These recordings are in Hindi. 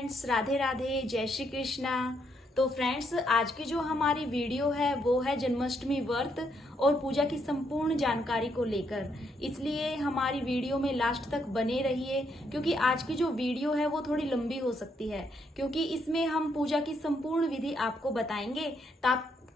फ्रेंड्स, राधे राधे, जय श्री कृष्णा। तो फ्रेंड्स, आज की जो हमारी वीडियो है वो है जन्माष्टमी व्रत और पूजा की संपूर्ण जानकारी को लेकर। इसलिए हमारी वीडियो में लास्ट तक बने रहिए, क्योंकि आज की जो वीडियो है वो थोड़ी लंबी हो सकती है, क्योंकि इसमें हम पूजा की संपूर्ण विधि आपको बताएंगे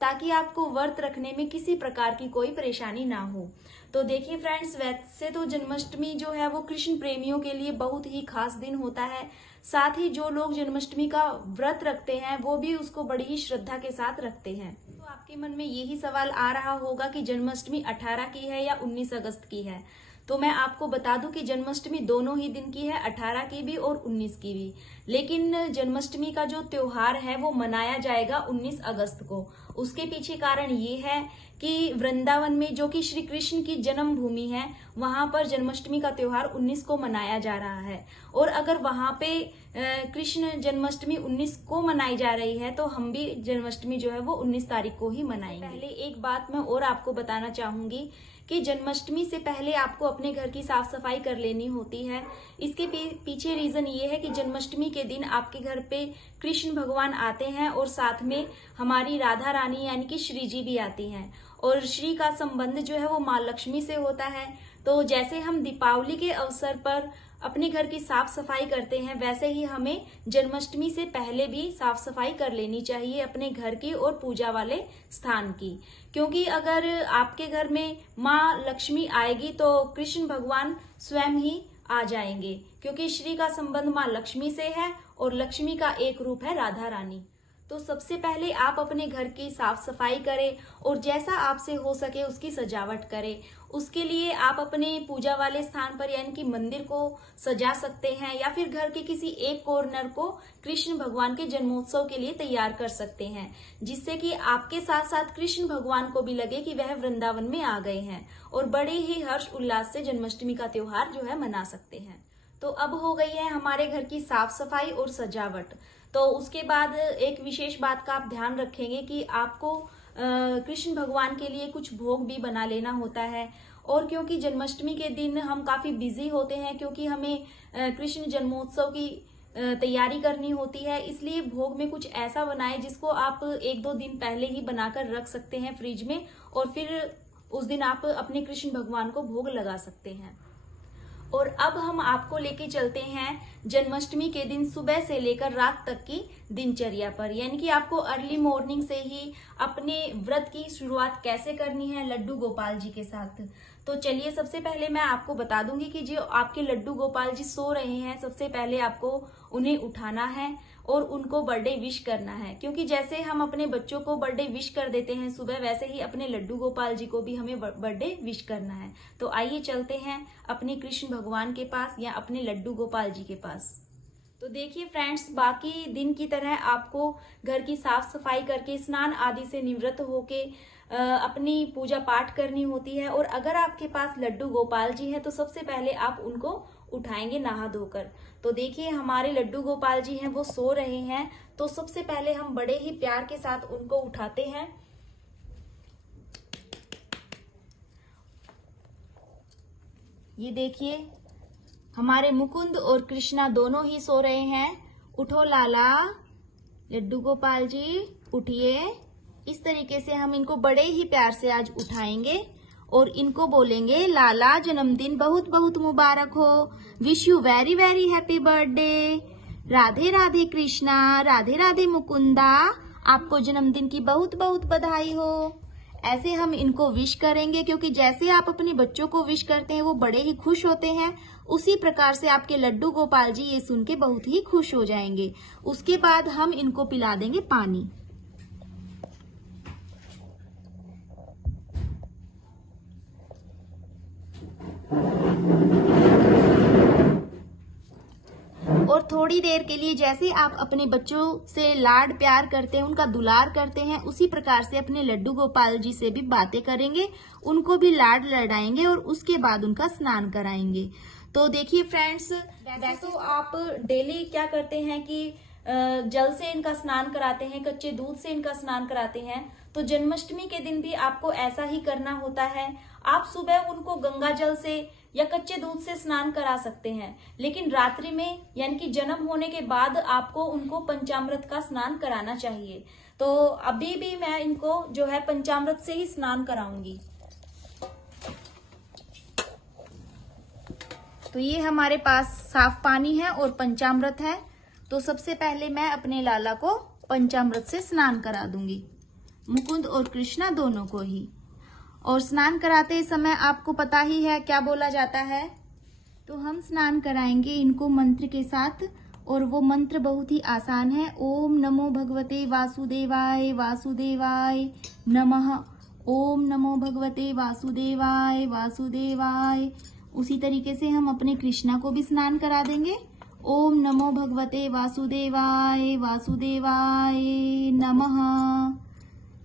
ताकि आपको व्रत रखने में किसी प्रकार की कोई परेशानी ना हो। तो देखिए फ्रेंड्स, वैसे तो जन्माष्टमी जो है वो कृष्ण प्रेमियों के लिए बहुत ही खास दिन होता है। साथ ही जो लोग जन्माष्टमी का व्रत रखते हैं वो भी उसको बड़ी ही श्रद्धा के साथ रखते हैं। तो आपके मन में यही सवाल आ रहा होगा कि जन्माष्टमी 18 की है या 19 अगस्त की है। तो मैं आपको बता दूं कि जन्माष्टमी दोनों ही दिन की है, 18 की भी और 19 की भी। लेकिन जन्माष्टमी का जो त्योहार है वो मनाया जाएगा 19 अगस्त को। उसके पीछे कारण ये है कि वृंदावन में, जो कि श्री कृष्ण की जन्म भूमि है, वहां पर जन्माष्टमी का त्योहार 19 को मनाया जा रहा है। और अगर वहां पे कृष्ण जन्माष्टमी 19 को मनाई जा रही है तो हम भी जन्माष्टमी जो है वो 19 तारीख को ही मनाएंगे। पहले एक बात मैं और आपको बताना चाहूंगी कि जन्माष्टमी से पहले आपको अपने घर की साफ सफाई कर लेनी होती है। इसके पीछे रीजन ये है कि जन्माष्टमी के दिन आपके घर पे कृष्ण भगवान आते हैं और साथ में हमारी राधा रानी यानी कि श्री जी भी आती हैं। और श्री का संबंध जो है वो माँ लक्ष्मी से होता है। तो जैसे हम दीपावली के अवसर पर अपने घर की साफ सफाई करते हैं, वैसे ही हमें जन्माष्टमी से पहले भी साफ सफाई कर लेनी चाहिए अपने घर की और पूजा वाले स्थान की। क्योंकि अगर आपके घर में माँ लक्ष्मी आएगी तो कृष्ण भगवान स्वयं ही आ जाएंगे, क्योंकि श्री का संबंध माँ लक्ष्मी से है और लक्ष्मी का एक रूप है राधा रानी। तो सबसे पहले आप अपने घर की साफ सफाई करें और जैसा आपसे हो सके उसकी सजावट करें। उसके लिए आप अपने पूजा वाले स्थान पर यानी कि मंदिर को सजा सकते हैं, या फिर घर के किसी एक कॉर्नर को कृष्ण भगवान के जन्मोत्सव के लिए तैयार कर सकते हैं, जिससे कि आपके साथ साथ कृष्ण भगवान को भी लगे कि वह वृंदावन में आ गए हैं और बड़े ही हर्ष उल्लास से जन्माष्टमी का त्योहार जो है मना सकते हैं। तो अब हो गई है हमारे घर की साफ सफाई और सजावट। तो उसके बाद एक विशेष बात का आप ध्यान रखेंगे कि आपको कृष्ण भगवान के लिए कुछ भोग भी बना लेना होता है। और क्योंकि जन्माष्टमी के दिन हम काफी बिजी होते हैं, क्योंकि हमें कृष्ण जन्मोत्सव की तैयारी करनी होती है, इसलिए भोग में कुछ ऐसा बनाए जिसको आप 1-2 दिन पहले ही बनाकर रख सकते हैं फ्रिज में, और फिर उस दिन आप अपने कृष्ण भगवान को भोग लगा सकते हैं। और अब हम आपको लेके चलते हैं जन्माष्टमी के दिन सुबह से लेकर रात तक की दिनचर्या पर, यानी कि आपको अर्ली मॉर्निंग से ही अपने व्रत की शुरुआत कैसे करनी है लड्डू गोपाल जी के साथ। तो चलिए, सबसे पहले मैं आपको बता दूंगी कि जो आपके लड्डू गोपाल जी सो रहे हैं, सबसे पहले आपको उन्हें उठाना है और उनको बर्थडे विश करना है। क्योंकि जैसे हम अपने बच्चों को बर्थडे विश कर देते हैं सुबह, वैसे ही अपने लड्डू गोपाल जी को भी हमें बर्थडे विश करना है। तो आइए चलते हैं अपने कृष्ण भगवान के पास या अपने लड्डू गोपाल जी के पास। तो देखिए फ्रेंड्स, बाकी दिन की तरह आपको घर की साफ सफाई करके स्नान आदि से निवृत्त होके अपनी पूजा पाठ करनी होती है। और अगर आपके पास लड्डू गोपाल जी हैं तो सबसे पहले आप उनको उठाएंगे नहा धोकर। तो देखिए, हमारे लड्डू गोपाल जी हैं वो सो रहे हैं। तो सबसे पहले हम बड़े ही प्यार के साथ उनको उठाते हैं। ये देखिए, हमारे मुकुंद और कृष्णा दोनों ही सो रहे हैं। उठो लाला, लड्डू गोपाल जी उठिए। इस तरीके से हम इनको बड़े ही प्यार से आज उठाएंगे और इनको बोलेंगे, लाला जन्मदिन बहुत बहुत मुबारक हो, wish you very very happy birthday. Radhe Radhe Krishna, Radhe Radhe Mukunda, आपको जन्मदिन की बहुत बहुत बधाई हो। ऐसे हम इनको विश करेंगे, क्योंकि जैसे आप अपने बच्चों को विश करते हैं वो बड़े ही खुश होते हैं, उसी प्रकार से आपके लड्डू गोपाल जी ये सुन के बहुत ही खुश हो जाएंगे। उसके बाद हम इनको पिला देंगे पानी। और थोड़ी देर के लिए जैसे आप अपने बच्चों से लाड प्यार करते हैं, उनका दुलार करते हैं, उसी प्रकार से अपने लड्डू गोपाल जी से भी बातें करेंगे, उनको भी लाड लड़ाएंगे और उसके बाद उनका स्नान कराएंगे। तो देखिए फ्रेंड्स, वैसे तो आप डेली क्या करते हैं कि जल से इनका स्नान कराते हैं, कच्चे दूध से इनका स्नान कराते हैं। तो जन्माष्टमी के दिन भी आपको ऐसा ही करना होता है। आप सुबह उनको गंगा जल से या कच्चे दूध से स्नान करा सकते हैं, लेकिन रात्रि में यानी कि जन्म होने के बाद आपको उनको पंचामृत का स्नान कराना चाहिए। तो अभी भी मैं इनको जो है पंचामृत से ही स्नान कराऊंगी। तो ये हमारे पास साफ पानी है और पंचामृत है। तो सबसे पहले मैं अपने लाला को पंचामृत से स्नान करा दूंगी, मुकुंद और कृष्णा दोनों को ही। और स्नान कराते समय आपको पता ही है क्या बोला जाता है। तो हम स्नान कराएंगे इनको मंत्र के साथ, और वो मंत्र बहुत ही आसान है। ओम नमो भगवते वासुदेवाय वासुदेवाय नमः। ओम नमो भगवते वासुदेवाय वासुदेवाय। उसी तरीके से हम अपने कृष्णा को भी स्नान करा देंगे। ओम नमो भगवते वासुदेवाय वासुदेवाय नमः।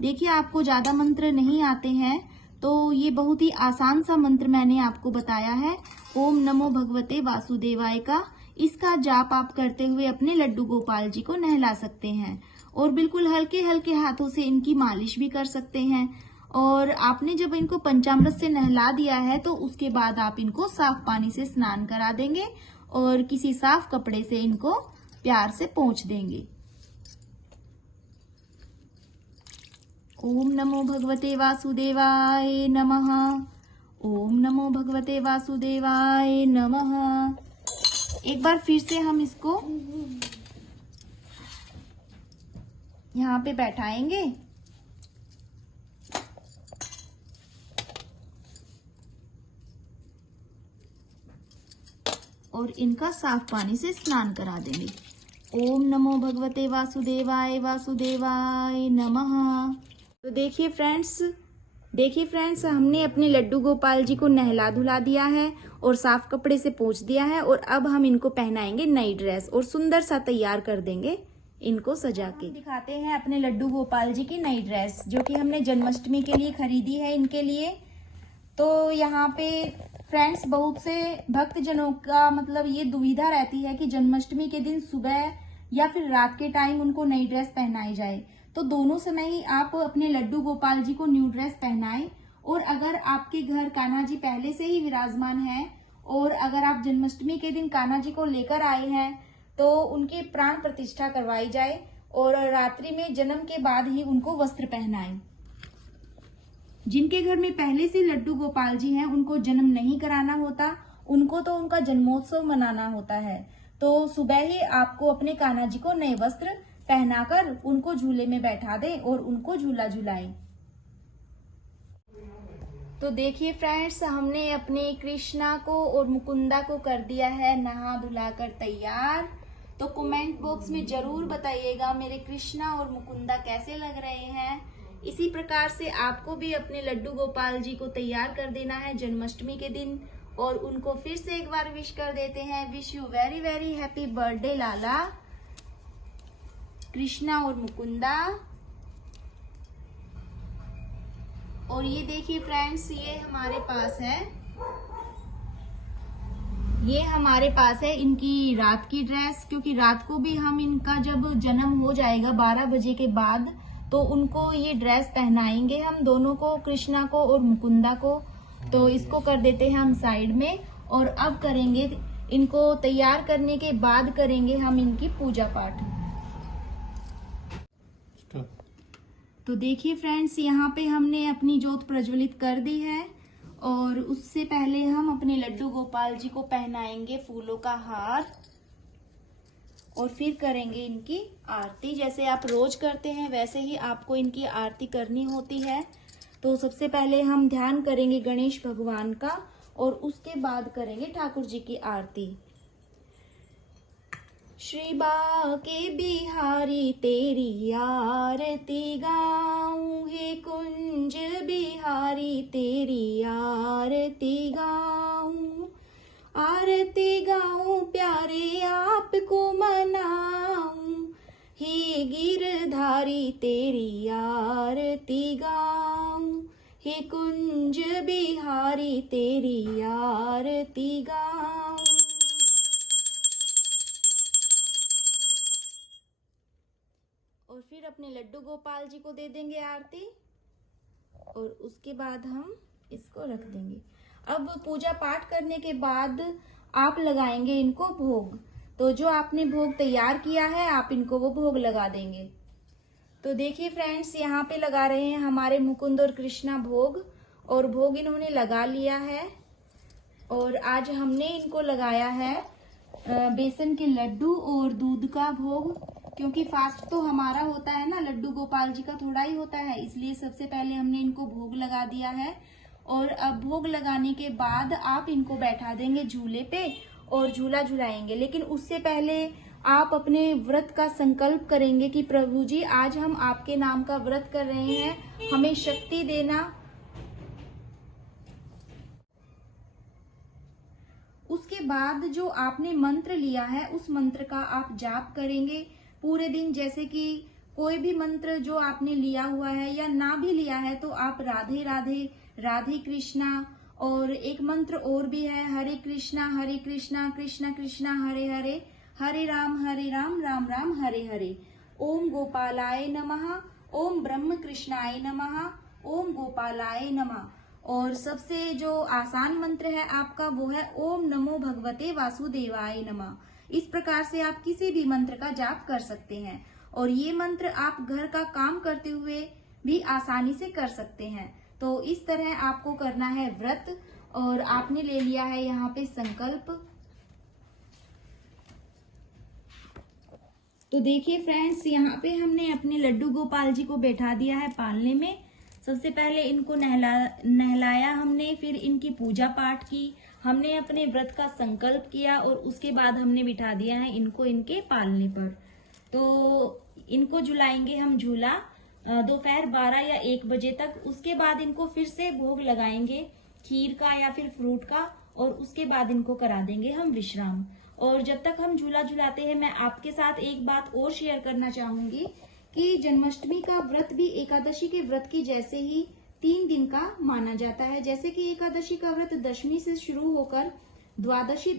देखिए, आपको ज्यादा मंत्र नहीं आते हैं तो ये बहुत ही आसान सा मंत्र मैंने आपको बताया है, ओम नमो भगवते वासुदेवाय का। इसका जाप आप करते हुए अपने लड्डू गोपाल जी को नहला सकते हैं, और बिल्कुल हल्के हल्के हाथों से इनकी मालिश भी कर सकते हैं। और आपने जब इनको पंचामृत से नहला दिया है तो उसके बाद आप इनको साफ पानी से स्नान करा देंगे और किसी साफ कपड़े से इनको प्यार से पोंछ देंगे। ओम नमो भगवते वासुदेवाय नमः। ओम नमो भगवते वासुदेवाय नमः। एक बार फिर से हम इसको यहाँ पे बैठाएंगे और इनका साफ पानी से स्नान करा देंगे। ओम नमो भगवते वासुदेवाय वासुदेवाय नमः। तो देखिए फ्रेंड्स, हमने अपने लड्डू गोपाल जी को नहला धुला दिया है और साफ कपड़े से पोंछ दिया है, और अब हम इनको पहनाएंगे नई ड्रेस और सुंदर सा तैयार कर देंगे इनको सजा के। दिखाते हैं अपने लड्डू गोपाल जी की नई ड्रेस, जो कि हमने जन्माष्टमी के लिए खरीदी है इनके लिए। तो यहाँ पे फ्रेंड्स, बहुत से भक्तजनों का मतलब ये दुविधा रहती है कि जन्माष्टमी के दिन सुबह या फिर रात के टाइम उनको नई ड्रेस पहनाई जाए। तो दोनों समय ही आप अपने लड्डू गोपाल जी को न्यू ड्रेस पहनाएं। और अगर आपके घर कान्हा जी पहले से ही विराजमान है और अगर आप जन्माष्टमी के दिन कान्हा जी को लेकर आए हैं तो उनकी प्राण प्रतिष्ठा करवाई जाए, और रात्रि में जन्म के बाद ही उनको वस्त्र पहनाएं। जिनके घर में पहले से लड्डू गोपाल जी हैं उनको जन्म नहीं कराना होता, उनको तो उनका जन्मोत्सव मनाना होता है। तो सुबह ही आपको अपने कान्हा जी को नए वस्त्र पहनाकर उनको झूले में बैठा दें और उनको झूला झुलाएं। तो देखिए फ्रेंड्स, हमने अपने कृष्णा को और मुकुंदा को कर दिया है नहा धुलाकर तैयार। तो कमेंट बॉक्स में जरूर बताइएगा मेरे कृष्णा और मुकुंदा कैसे लग रहे हैं। इसी प्रकार से आपको भी अपने लड्डू गोपाल जी को तैयार कर देना है जन्माष्टमी के दिन, और उनको फिर से एक बार विश कर देते हैं, wish you very very happy birthday Lala, Krishna और मुकुंदा। और ये देखिए फ्रेंड्स, ये हमारे पास है इनकी रात की ड्रेस, क्योंकि रात को भी हम इनका जब जन्म हो जाएगा 12 बजे के बाद तो उनको ये ड्रेस पहनाएंगे हम दोनों को, कृष्णा को और मुकुंदा को। तो इसको कर देते हैं हम साइड में, और अब करेंगे इनको तैयार करने के बाद करेंगे हम इनकी पूजा पाठ। तो देखिए फ्रेंड्स, यहाँ पे हमने अपनी जोत प्रज्वलित कर दी है, और उससे पहले हम अपने लड्डू गोपाल जी को पहनाएंगे फूलों का हार, और फिर करेंगे इनकी आरती। जैसे आप रोज करते हैं वैसे ही आपको इनकी आरती करनी होती है। तो सबसे पहले हम ध्यान करेंगे गणेश भगवान का, और उसके बाद करेंगे ठाकुर जी की आरती। श्री बाके बिहारी तेरी आरती गाऊं, हे कुंज बिहारी तेरी आरती गाऊं, आरती गाऊं प्यारे आपको मनाऊं, हे गिरधारी तेरी आरती गाऊं, हे कुंज बिहारी तेरी आरती गाऊं। और फिर अपने लड्डू गोपाल जी को दे देंगे आरती, और उसके बाद हम इसको रख देंगे। अब पूजा पाठ करने के बाद आप लगाएंगे इनको भोग। तो जो आपने भोग तैयार किया है आप इनको वो भोग लगा देंगे। तो देखिए फ्रेंड्स, यहाँ पे लगा रहे हैं हमारे मुकुंद और कृष्णा भोग, और भोग इन्होंने लगा लिया है। और आज हमने इनको लगाया है बेसन के लड्डू और दूध का भोग, क्योंकि फास्ट तो हमारा होता है ना, लड्डू गोपाल जी का थोड़ा ही होता है, इसलिए सबसे पहले हमने इनको भोग लगा दिया है। और अब भोग लगाने के बाद आप इनको बैठा देंगे झूले पे और झूला झुलाएंगे। लेकिन उससे पहले आप अपने व्रत का संकल्प करेंगे कि प्रभु जी आज हम आपके नाम का व्रत कर रहे हैं, हमें शक्ति देना। उसके बाद जो आपने मंत्र लिया है उस मंत्र का आप जाप करेंगे पूरे दिन। जैसे कि कोई भी मंत्र जो आपने लिया हुआ है या ना भी लिया है तो आप राधे राधे, राधे कृष्णा, और एक मंत्र और भी है हरे कृष्णा कृष्णा कृष्णा हरे हरे, हरे राम राम राम हरे हरे, ओम गोपालाय नमः, ओम ब्रह्म कृष्णाय नमः, ओम गोपालाय नमः। और सबसे जो आसान मंत्र है आपका वो है ओम नमो भगवते वासुदेवाय नमः। इस प्रकार से आप किसी भी मंत्र का जाप कर सकते हैं, और ये मंत्र आप घर का काम करते हुए भी आसानी से कर सकते हैं। तो इस तरह आपको करना है व्रत, और आपने ले लिया है यहाँ पे संकल्प। तो देखिए फ्रेंड्स, यहाँ पे हमने अपने लड्डू गोपाल जी को बैठा दिया है पालने में। सबसे पहले इनको नहलाया हमने, फिर इनकी पूजा पाठ की, हमने अपने व्रत का संकल्प किया, और उसके बाद हमने बिठा दिया है इनको इनके पालने पर। तो इनको झुलाएंगे हम झूला दोपहर 12 या 1 बजे तक। उसके बाद इनको फिर से भोग लगाएंगे खीर का या फिर फ्रूट का, और उसके बाद इनको करा देंगे हम विश्राम। और जब तक हम झूला झुलाते हैं मैं आपके साथ एक बात और शेयर करना चाहूंगी कि जन्माष्टमी का व्रत भी एकादशी के व्रत की जैसे ही 3 दिन का माना जाता है। जैसे कि एकादशी का व्रत दशमी से शुरू होकर द्वादशी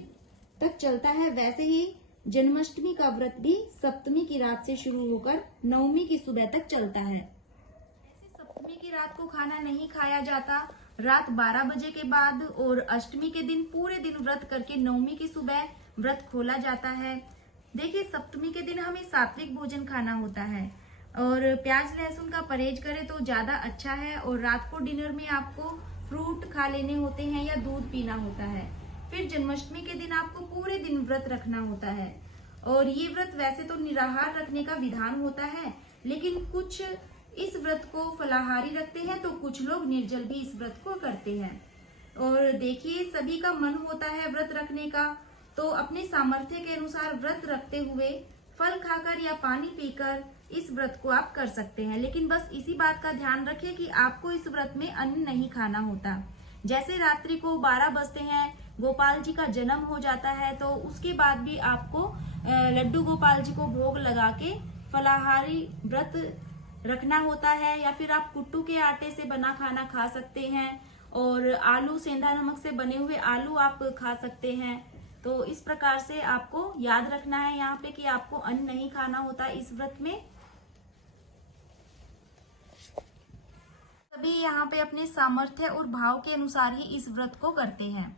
तक चलता है, वैसे ही जन्माष्टमी का व्रत भी सप्तमी की रात से शुरू होकर नवमी की सुबह तक चलता है। ऐसे सप्तमी की रात को खाना नहीं खाया जाता, रात 12 बजे के बाद, और अष्टमी के दिन पूरे दिन व्रत करके नवमी की सुबह व्रत खोला जाता है। देखिए, सप्तमी के दिन हमें सात्विक भोजन खाना होता है, और प्याज लहसुन का परहेज करें तो ज्यादा अच्छा है। और रात को डिनर में आपको फ्रूट खा लेने होते हैं या दूध पीना होता है। फिर जन्माष्टमी के दिन आपको पूरे दिन व्रत रखना होता है, और ये व्रत वैसे तो निराहार रखने का विधान होता है, लेकिन कुछ इस व्रत को फलाहारी रखते हैं तो कुछ लोग निर्जल भी इस व्रत को करते हैं। और देखिए, सभी का मन होता है व्रत रखने का, तो अपने सामर्थ्य के अनुसार व्रत रखते हुए फल खाकर या पानी पीकर इस व्रत को आप कर सकते हैं। लेकिन बस इसी बात का ध्यान रखिए कि आपको इस व्रत में अन्न नहीं खाना होता। जैसे रात्रि को 12 बजते हैं, गोपाल जी का जन्म हो जाता है, तो उसके बाद भी आपको लड्डू गोपाल जी को भोग लगा के फलाहारी व्रत रखना होता है। या फिर आप कुट्टू के आटे से बना खाना खा सकते हैं, और आलू सेंधा नमक से बने हुए आलू आप खा सकते हैं। तो इस प्रकार से आपको याद रखना है यहाँ पे कि आपको अन्न नहीं खाना होता इस व्रत में। सभी यहाँ पे अपने सामर्थ्य और भाव के अनुसार ही इस व्रत को करते हैं।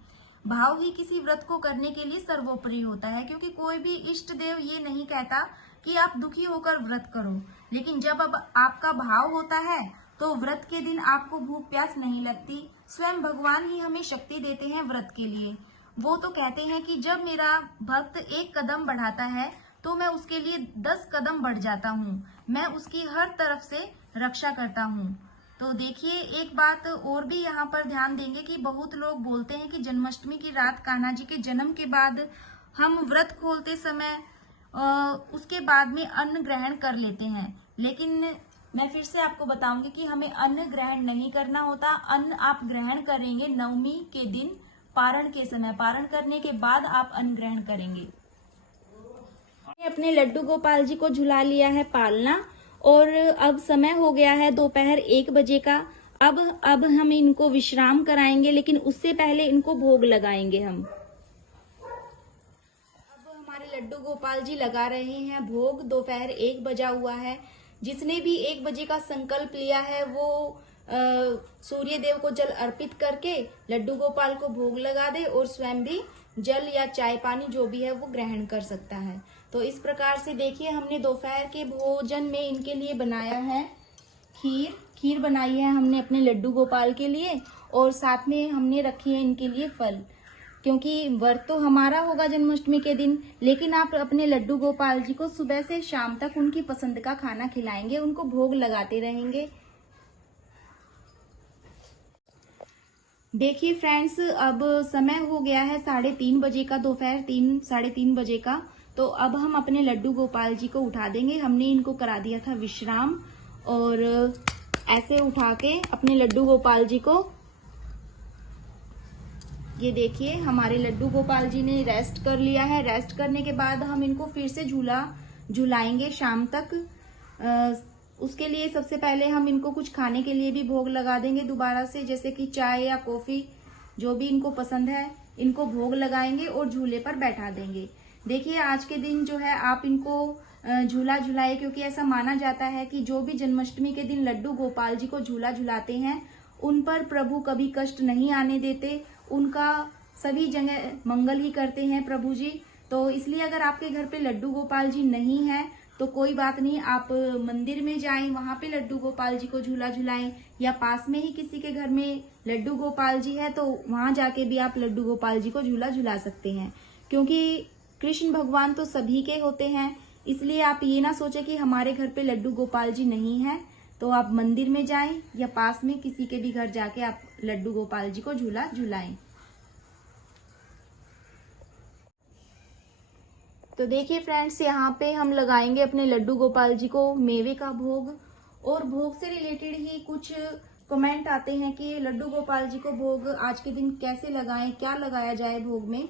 भाव ही किसी व्रत को करने के लिए सर्वोपरि होता है, क्योंकि कोई भी इष्ट देव ये नहीं कहता कि आप दुखी होकर व्रत करो। लेकिन जब अब आपका भाव होता है तो व्रत के दिन आपको भूख प्यास नहीं लगती। स्वयं भगवान ही हमें शक्ति देते हैं व्रत के लिए। वो तो कहते हैं कि जब मेरा भक्त 1 कदम बढ़ाता है तो मैं उसके लिए 10 कदम बढ़ जाता हूँ, मैं उसकी हर तरफ से रक्षा करता हूँ। तो देखिए, एक बात और भी यहाँ पर ध्यान देंगे कि बहुत लोग बोलते हैं कि जन्माष्टमी की रात कान्हा जी के जन्म के बाद हम व्रत खोलते समय उसके बाद में अन्न ग्रहण कर लेते हैं। लेकिन मैं फिर से आपको बताऊंगी कि हमें अन्न ग्रहण नहीं करना होता। अन्न आप ग्रहण करेंगे नवमी के दिन पारण के समय, पारण करने के बाद आप अन्न ग्रहण करेंगे। अपने लड्डू गोपाल जी को झुला लिया है पालना, और अब समय हो गया है दोपहर 1 बजे का। अब हम इनको विश्राम कराएंगे, लेकिन उससे पहले इनको भोग लगाएंगे हम। अब हमारे लड्डू गोपाल जी लगा रहे हैं भोग। दोपहर 1 बजा हुआ है। जिसने भी 1 बजे का संकल्प लिया है वो सूर्य देव को जल अर्पित करके लड्डू गोपाल को भोग लगा दे और स्वयं भी जल या चाय पानी जो भी है वो ग्रहण कर सकता है। तो इस प्रकार से देखिए हमने दोपहर के भोजन में इनके लिए बनाया है खीर बनाई है हमने अपने लड्डू गोपाल के लिए, और साथ में हमने रखी है इनके लिए फल, क्योंकि व्रत तो हमारा होगा जन्माष्टमी के दिन, लेकिन आप अपने लड्डू गोपाल जी को सुबह से शाम तक उनकी पसंद का खाना खिलाएंगे, उनको भोग लगाते रहेंगे। देखिए फ्रेंड्स, अब समय हो गया है 3:30 बजे का, दोपहर 3-3:30 बजे का। तो अब हम अपने लड्डू गोपाल जी को उठा देंगे। हमने इनको करा दिया था विश्राम, और ऐसे उठा के अपने लड्डू गोपाल जी को, ये देखिए हमारे लड्डू गोपाल जी ने रेस्ट कर लिया है। रेस्ट करने के बाद हम इनको फिर से झुलाएंगे शाम तक। उसके लिए सबसे पहले हम इनको कुछ खाने के लिए भी भोग लगा देंगे दोबारा से, जैसे कि चाय या कॉफी जो भी इनको पसंद है, इनको भोग लगाएंगे और झूले पर बैठा देंगे। देखिए आज के दिन जो है आप इनको झूला झुलाए, क्योंकि ऐसा माना जाता है कि जो भी जन्माष्टमी के दिन लड्डू गोपाल जी को झूला झुलाते हैं उन पर प्रभु कभी कष्ट नहीं आने देते, उनका सभी जगह मंगल ही करते हैं प्रभु जी। तो इसलिए अगर आपके घर पे लड्डू गोपाल जी नहीं है तो कोई बात नहीं, आप मंदिर में जाएं, वहां पे लड्डू गोपाल जी को झूला झुलाएं, या पास में ही किसी के घर में लड्डू गोपाल जी है तो वहां जाके भी आप लड्डू गोपाल जी को झूला झुला सकते हैं, क्योंकि कृष्ण भगवान तो सभी के होते हैं। इसलिए आप ये ना सोचे कि हमारे घर पे लड्डू गोपाल जी नहीं है, तो आप मंदिर में जाएं या पास में किसी के भी घर जाके आप लड्डू गोपाल जी को झूला झुलाएं। तो देखिए फ्रेंड्स, यहाँ पे हम लगाएंगे अपने लड्डू गोपाल जी को मेवे का भोग, और भोग से रिलेटेड ही कुछ कमेंट आते हैं कि लड्डू गोपाल जी को भोग आज के दिन कैसे लगाएं, क्या लगाया जाए भोग में।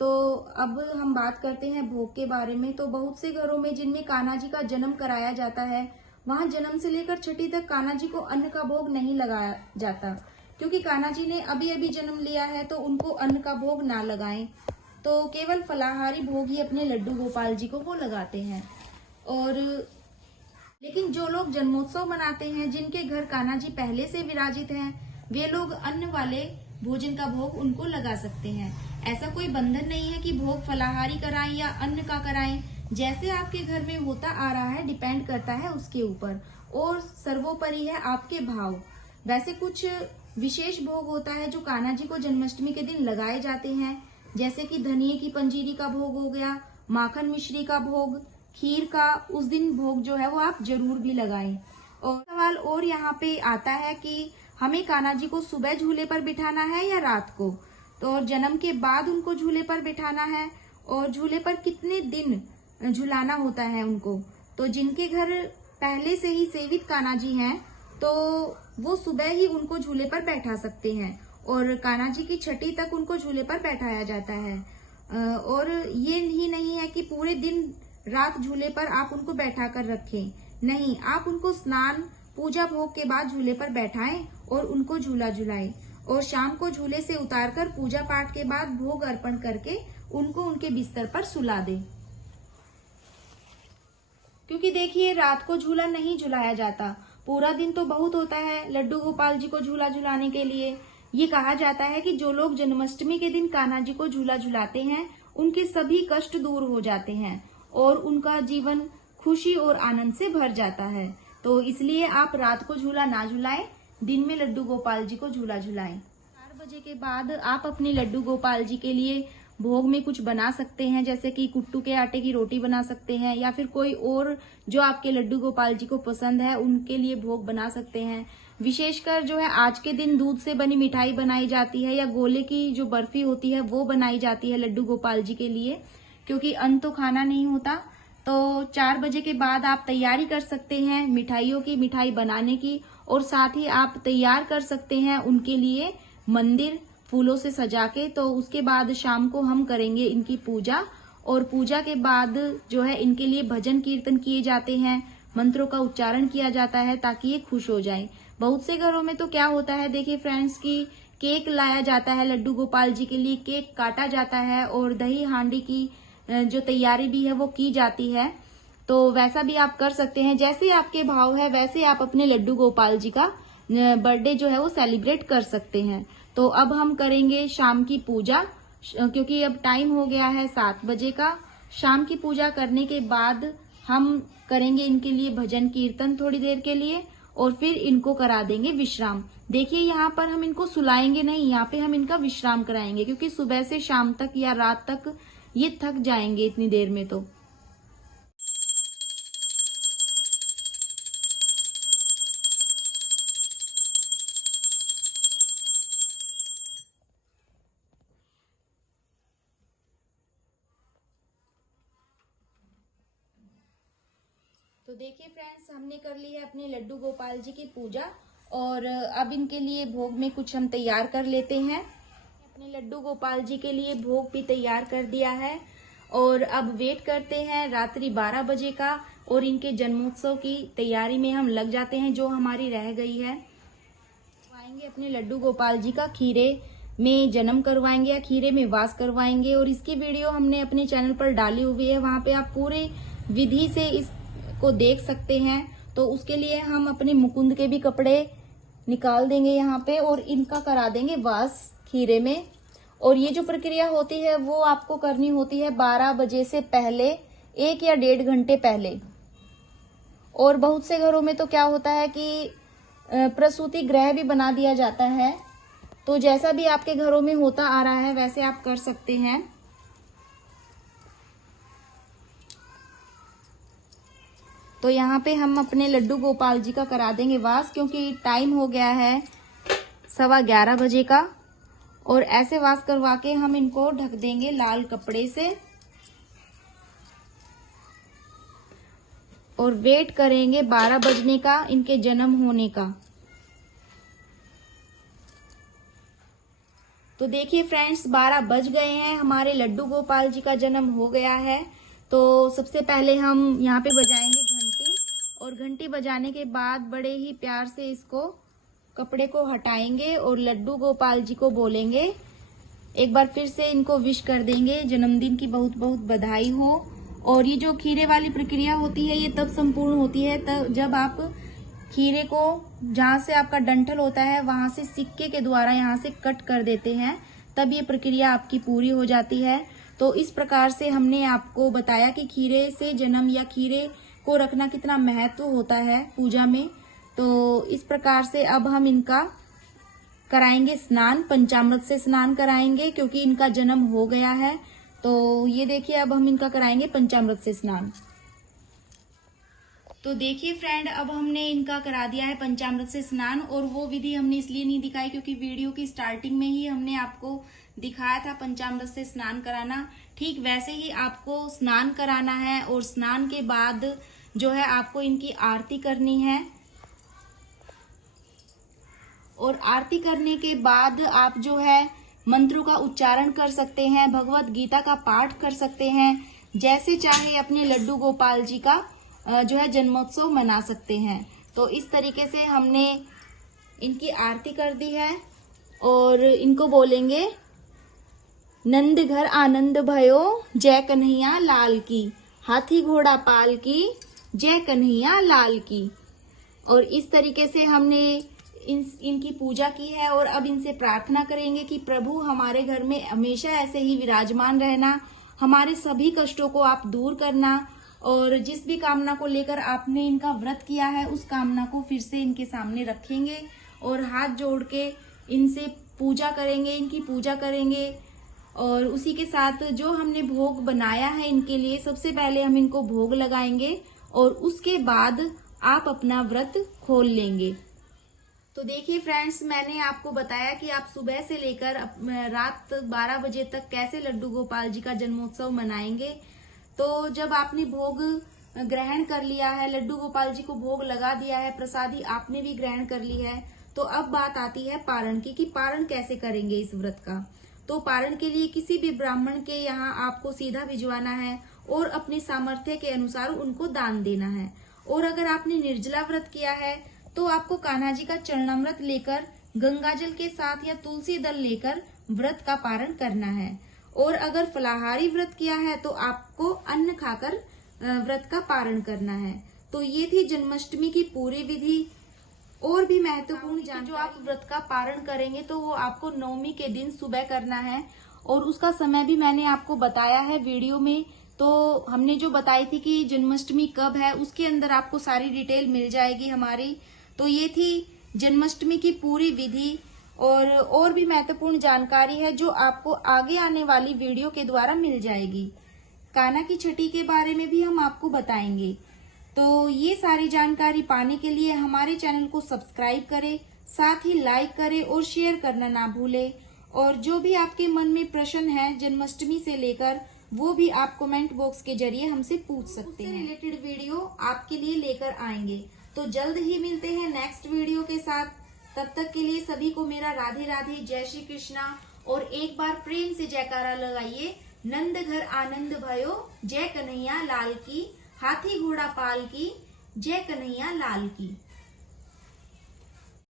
तो अब हम बात करते हैं भोग के बारे में। तो बहुत से घरों में जिनमें कान्हा जी का जन्म कराया जाता है, वहां जन्म से लेकर छठी तक कान्हा जी को अन्न का भोग नहीं लगाया जाता, क्योंकि कान्हा जी ने अभी अभी जन्म लिया है तो उनको अन्न का भोग ना लगाएं। तो केवल फलाहारी भोग ही अपने लड्डू गोपाल जी को वो लगाते हैं। और लेकिन जो लोग जन्मोत्सव मनाते हैं, जिनके घर कान्हा जी पहले से विराजित हैं, वे लोग अन्न वाले भोजन का भोग उनको लगा सकते हैं। ऐसा कोई बंधन नहीं है कि भोग फलाहारी कराएं या अन्न का कराएं, जैसे आपके घर में होता आ रहा है डिपेंड करता है उसके ऊपर, और सर्वोपरि है आपके भाव। वैसे कुछ विशेष भोग होता है जो कान्हा जी को जन्माष्टमी के दिन लगाए जाते हैं, जैसे कि धनिये की पंजीरी का भोग हो गया, माखन मिश्री का भोग, खीर का उस दिन भोग जो है वो आप जरूर भी लगाएं। और सवाल और यहाँ पे आता है कि हमें कान्हा जी को सुबह झूले पर बिठाना है या रात को, तो जन्म के बाद उनको झूले पर बिठाना है, और झूले पर कितने दिन झुलाना होता है उनको। तो जिनके घर पहले से ही सेवित कान्हा जी हैं तो वो सुबह ही उनको झूले पर बैठा सकते हैं, और कान्हा जी की छठी तक उनको झूले पर बैठाया जाता है। और ये ही नहीं है कि पूरे दिन रात झूले पर आप उनको बैठा कर रखें, नहीं, आप उनको स्नान पूजा भोग के बाद झूले पर बैठाएं और उनको झूला झुलाएं, और शाम को झूले से उतारकर पूजा पाठ के बाद भोग अर्पण करके उनको उनके बिस्तर पर सुला दें। क्योंकि देखिए रात को झूला नहीं झुलाया जाता, पूरा दिन तो बहुत होता है लड्डू गोपाल जी को झूला झुलाने के लिए। ये कहा जाता है कि जो लोग जन्माष्टमी के दिन कान्हा जी को झूला झुलाते हैं उनके सभी कष्ट दूर हो जाते हैं और उनका जीवन खुशी और आनंद से भर जाता है। तो इसलिए आप रात को झूला ना झुलाएं, दिन में लड्डू गोपाल जी को झूला झुलाएं। 4 बजे के बाद आप अपने लड्डू गोपाल जी के लिए भोग में कुछ बना सकते हैं, जैसे कि कुट्टू के आटे की रोटी बना सकते हैं, या फिर कोई और जो आपके लड्डू गोपाल जी को पसंद है उनके लिए भोग बना सकते हैं। विशेषकर जो है आज के दिन दूध से बनी मिठाई बनाई जाती है, या गोले की जो बर्फी होती है वो बनाई जाती है लड्डू गोपाल जी के लिए, क्योंकि अन्न तो खाना नहीं होता। तो 4 बजे के बाद आप तैयारी कर सकते हैं मिठाई बनाने की, और साथ ही आप तैयार कर सकते हैं उनके लिए मंदिर फूलों से सजा के। तो उसके बाद शाम को हम करेंगे इनकी पूजा, और पूजा के बाद जो है इनके लिए भजन कीर्तन किए जाते हैं, मंत्रों का उच्चारण किया जाता है ताकि ये खुश हो जाएं। बहुत से घरों में तो क्या होता है देखिए फ्रेंड्स की केक लाया जाता है लड्डू गोपाल जी के लिए, केक काटा जाता है और दही हांडी की जो तैयारी भी है वो की जाती है। तो वैसा भी आप कर सकते हैं, जैसे आपके भाव है वैसे आप अपने लड्डू गोपाल जी का बर्थडे जो है वो सेलिब्रेट कर सकते हैं। तो अब हम करेंगे शाम की पूजा, क्योंकि अब टाइम हो गया है 7 बजे का। शाम की पूजा करने के बाद हम करेंगे इनके लिए भजन कीर्तन थोड़ी देर के लिए, और फिर इनको करा देंगे विश्राम। देखिए यहाँ पर हम इनको सुलाएंगे नहीं, यहाँ पे हम इनका विश्राम कराएंगे, क्योंकि सुबह से शाम तक या रात तक ये थक जाएंगे इतनी देर में। तो देखिए फ्रेंड्स, हमने कर ली है अपने लड्डू गोपाल जी की पूजा, और अब इनके लिए भोग में कुछ हम तैयार कर लेते हैं। अपने लड्डू गोपाल जी के लिए भोग भी तैयार कर दिया है, और अब वेट करते हैं रात्रि 12 बजे का, और इनके जन्मोत्सव की तैयारी में हम लग जाते हैं जो हमारी रह गई है। आएंगे अपने लड्डू गोपाल जी का खीरे में जन्म करवाएंगे या खीरे में वास करवाएंगे, और इसकी वीडियो हमने अपने चैनल पर डाली हुई है, वहां पे आप पूरे विधि से इसको देख सकते हैं। तो उसके लिए हम अपने मुकुंद के भी कपड़े निकाल देंगे यहाँ पे, और इनका करा देंगे वास खीरे में। और ये जो प्रक्रिया होती है वो आपको करनी होती है 12 बजे से पहले, 1 या 1.5 घंटे पहले। और बहुत से घरों में तो क्या होता है कि प्रसूति गृह भी बना दिया जाता है, तो जैसा भी आपके घरों में होता आ रहा है वैसे आप कर सकते हैं। तो यहाँ पे हम अपने लड्डू गोपाल जी का करा देंगे वास, क्योंकि टाइम हो गया है 11:15 बजे का, और ऐसे वास करवा के हम इनको ढक देंगे लाल कपड़े से, और वेट करेंगे 12 बजने का, इनके जन्म होने का। तो देखिए फ्रेंड्स, 12 बज गए हैं, हमारे लड्डू गोपाल जी का जन्म हो गया है। तो सबसे पहले हम यहाँ पे बजाएंगे घंटी, और घंटी बजाने के बाद बड़े ही प्यार से इसको कपड़े को हटाएंगे और लड्डू गोपाल जी को बोलेंगे, एक बार फिर से इनको विश कर देंगे, जन्मदिन की बहुत बहुत बधाई हो। और ये जो खीरे वाली प्रक्रिया होती है ये तब संपूर्ण होती है तब जब आप खीरे को जहाँ से आपका डंठल होता है वहां से सिक्के के द्वारा यहाँ से कट कर देते हैं, तब ये प्रक्रिया आपकी पूरी हो जाती है। तो इस प्रकार से हमने आपको बताया कि खीरे से जन्म या खीरे को रखना कितना महत्व होता है पूजा में। तो इस प्रकार से अब हम इनका कराएंगे स्नान, पंचामृत से स्नान कराएंगे, क्योंकि इनका जन्म हो गया है। तो ये देखिए, अब हम इनका कराएंगे पंचामृत से स्नान। तो देखिए फ्रेंड, अब हमने इनका करा दिया है पंचामृत से स्नान, और वो विधि हमने इसलिए नहीं दिखाई क्योंकि वीडियो की स्टार्टिंग में ही हमने आपको दिखाया था पंचामृत से स्नान कराना। ठीक वैसे ही आपको स्नान कराना है, और स्नान के बाद जो है आपको इनकी आरती करनी है, और आरती करने के बाद आप जो है मंत्रों का उच्चारण कर सकते हैं, भगवत गीता का पाठ कर सकते हैं, जैसे चाहे अपने लड्डू गोपाल जी का जो है जन्मोत्सव मना सकते हैं। तो इस तरीके से हमने इनकी आरती कर दी है, और इनको बोलेंगे, नंद घर आनंद भयो, जय कन्हैया लाल की, हाथी घोड़ा पाल की, जय कन्हैया लाल की। और इस तरीके से हमने इनकी पूजा की है, और अब इनसे प्रार्थना करेंगे कि प्रभु हमारे घर में हमेशा ऐसे ही विराजमान रहना, हमारे सभी कष्टों को आप दूर करना, और जिस भी कामना को लेकर आपने इनका व्रत किया है उस कामना को फिर से इनके सामने रखेंगे, और हाथ जोड़ के इनसे पूजा करेंगे, इनकी पूजा करेंगे। और उसी के साथ जो हमने भोग बनाया है इनके लिए, सबसे पहले हम इनको भोग लगाएंगे, और उसके बाद आप अपना व्रत खोल लेंगे। तो देखिए फ्रेंड्स, मैंने आपको बताया कि आप सुबह से लेकर रात 12 बजे तक कैसे लड्डू गोपाल जी का जन्मोत्सव मनाएंगे। तो जब आपने भोग ग्रहण कर लिया है, लड्डू गोपाल जी को भोग लगा दिया है, प्रसादी आपने भी ग्रहण कर ली है, तो अब बात आती है पारण की कि पारण कैसे करेंगे इस व्रत का। तो पारण के लिए किसी भी ब्राह्मण के यहाँ आपको सीधा भिजवाना है, और अपने सामर्थ्य के अनुसार उनको दान देना है। और अगर आपने निर्जला व्रत किया है तो आपको कान्हा जी का चरणामृत लेकर गंगाजल के साथ या तुलसी दल लेकर व्रत का पारण करना है। और अगर फलाहारी व्रत किया है तो आपको अन्न खाकर व्रत का पारण करना है। तो ये थी जन्माष्टमी की पूरी विधि। और भी महत्वपूर्ण जानकारी जो आप व्रत का पारण करेंगे तो वो आपको नवमी के दिन सुबह करना है, और उसका समय भी मैंने आपको बताया है वीडियो में। तो हमने जो बताई थी कि जन्माष्टमी कब है, उसके अंदर आपको सारी डिटेल मिल जाएगी हमारी। तो ये थी जन्माष्टमी की पूरी विधि, और भी महत्वपूर्ण जानकारी है जो आपको आगे आने वाली वीडियो के द्वारा मिल जाएगी। कान्हा की छठी के बारे में भी हम आपको बताएंगे। तो ये सारी जानकारी पाने के लिए हमारे चैनल को सब्सक्राइब करें, साथ ही लाइक करें और शेयर करना ना भूलें। और जो भी आपके मन में प्रश्न है जन्माष्टमी से लेकर, वो भी आप कमेंट बॉक्स के जरिए हमसे पूछ सकते हैं। रिलेटेड वीडियो आपके लिए लेकर आएंगे। तो जल्द ही मिलते हैं नेक्स्ट वीडियो के साथ। तब तक के लिए सभी को मेरा राधे राधे, जय श्री कृष्णा, और एक बार प्रेम से जयकारा लगाइए, नंद घर आनंद भयो, जय कन्हैया लाल की, हाथी घोड़ा पाल की, जय कन्हैया लाल की।